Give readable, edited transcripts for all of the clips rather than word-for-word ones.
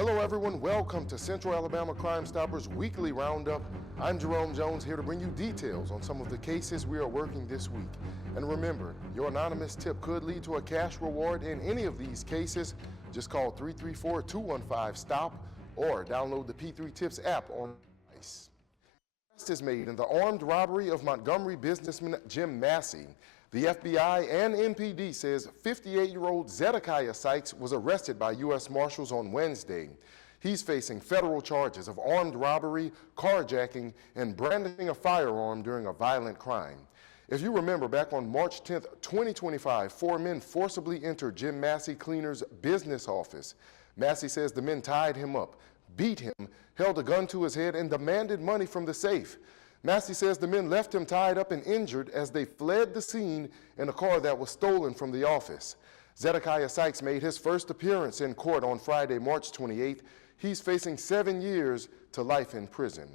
Hello everyone, welcome to Central Alabama CrimeStoppers Weekly Roundup. I'm Jerome Jones, here to bring you details on some of the cases we are working this week. And remember, your anonymous tip could lead to a cash reward in any of these cases. Just call 334-215-STOP or download the P3 Tips app on device. Arrest is made in the armed robbery of Montgomery businessman Jim Massey. The FBI and MPD says 58-year-old Zedekiah Sykes was arrested by U.S. Marshals on Wednesday. He's facing federal charges of armed robbery, carjacking, and brandishing a firearm during a violent crime. If you remember, back on March 10, 2025, 4 men forcibly entered Jim Massey Cleaner's business office. Massey says the men tied him up, beat him, held a gun to his head, and demanded money from the safe. Massey says the men left him tied up and injured as they fled the scene in a car that was stolen from the office. Zedekiah Sykes made his first appearance in court on Friday, March 28th. He's facing 7 years to life in prison.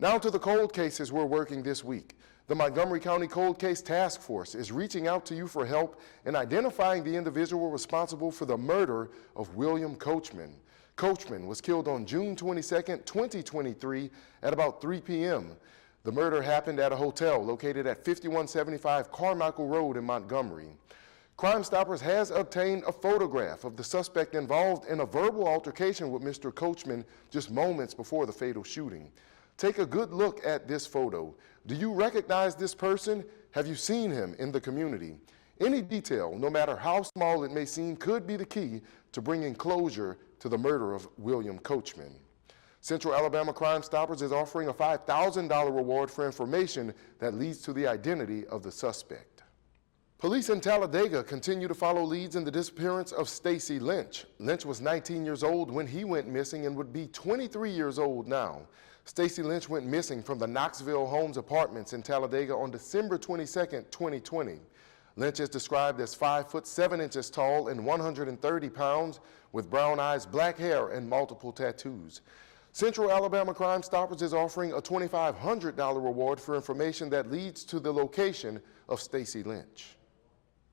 Now to the cold cases we're working this week. The Montgomery County Cold Case Task Force is reaching out to you for help in identifying the individual responsible for the murder of William Coachman. Coachman was killed on June 22, 2023 at about 3 p.m. The murder happened at a hotel located at 5175 Carmichael Road in Montgomery. CrimeStoppers has obtained a photograph of the suspect involved in a verbal altercation with Mr. Coachman just moments before the fatal shooting. Take a good look at this photo. Do you recognize this person? Have you seen him in the community? Any detail, no matter how small it may seem, could be the key to bringing closure to the murder of William Coachman. Central Alabama CrimeStoppers is offering a $5,000 reward for information that leads to the identity of the suspect. Police in Talladega continue to follow leads in the disappearance of Stacy Lynch. Lynch was 19 years old when he went missing and would be 23 years old now. Stacy Lynch went missing from the Knoxville Homes Apartments in Talladega on December 22, 2020. Lynch is described as 5 foot 7 inches tall and 130 pounds, with brown eyes, black hair, and multiple tattoos. Central Alabama CrimeStoppers is offering a $2,500 reward for information that leads to the location of Stacy Lynch.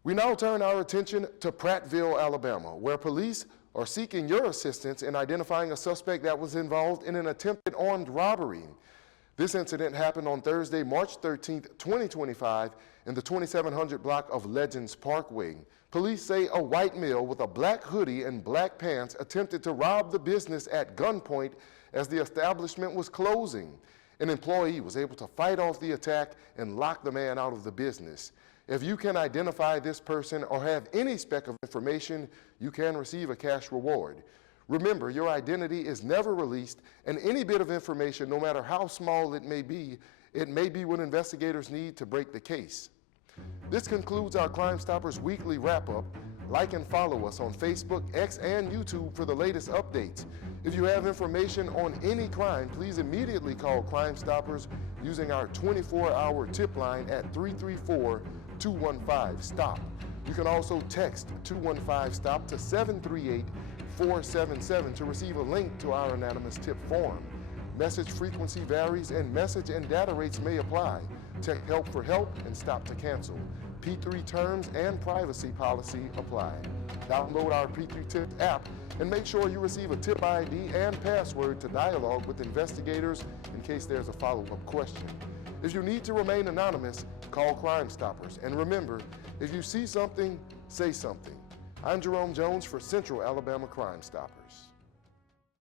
We now turn our attention to Prattville, Alabama, where police are seeking your assistance in identifying a suspect that was involved in an attempted armed robbery. This incident happened on Thursday, March 13, 2025, in the 2700 block of Legends Parkway. Police say a white male with a black hoodie and black pants attempted to rob the business at gunpoint as the establishment was closing. An employee was able to fight off the attack and lock the man out of the business. If you can identify this person or have any speck of information, you can receive a cash reward. Remember, your identity is never released, and any bit of information, no matter how small it may be what investigators need to break the case. This concludes our CrimeStoppers Weekly Wrap-Up. Like and follow us on Facebook, X, and YouTube for the latest updates. If you have information on any crime, please immediately call CrimeStoppers using our 24-hour tip line at 334-215-STOP. You can also text 215-STOP to 738-477 to receive a link to our anonymous tip form. Message frequency varies and message and data rates may apply. Check help for help and stop to cancel. P3 terms and privacy policy apply. Download our P3 Tips app and make sure you receive a tip ID and password to dialogue with investigators in case there's a follow-up question. If you need to remain anonymous, call CrimeStoppers. And remember, if you see something, say something. I'm Jerome Jones for Central Alabama CrimeStoppers.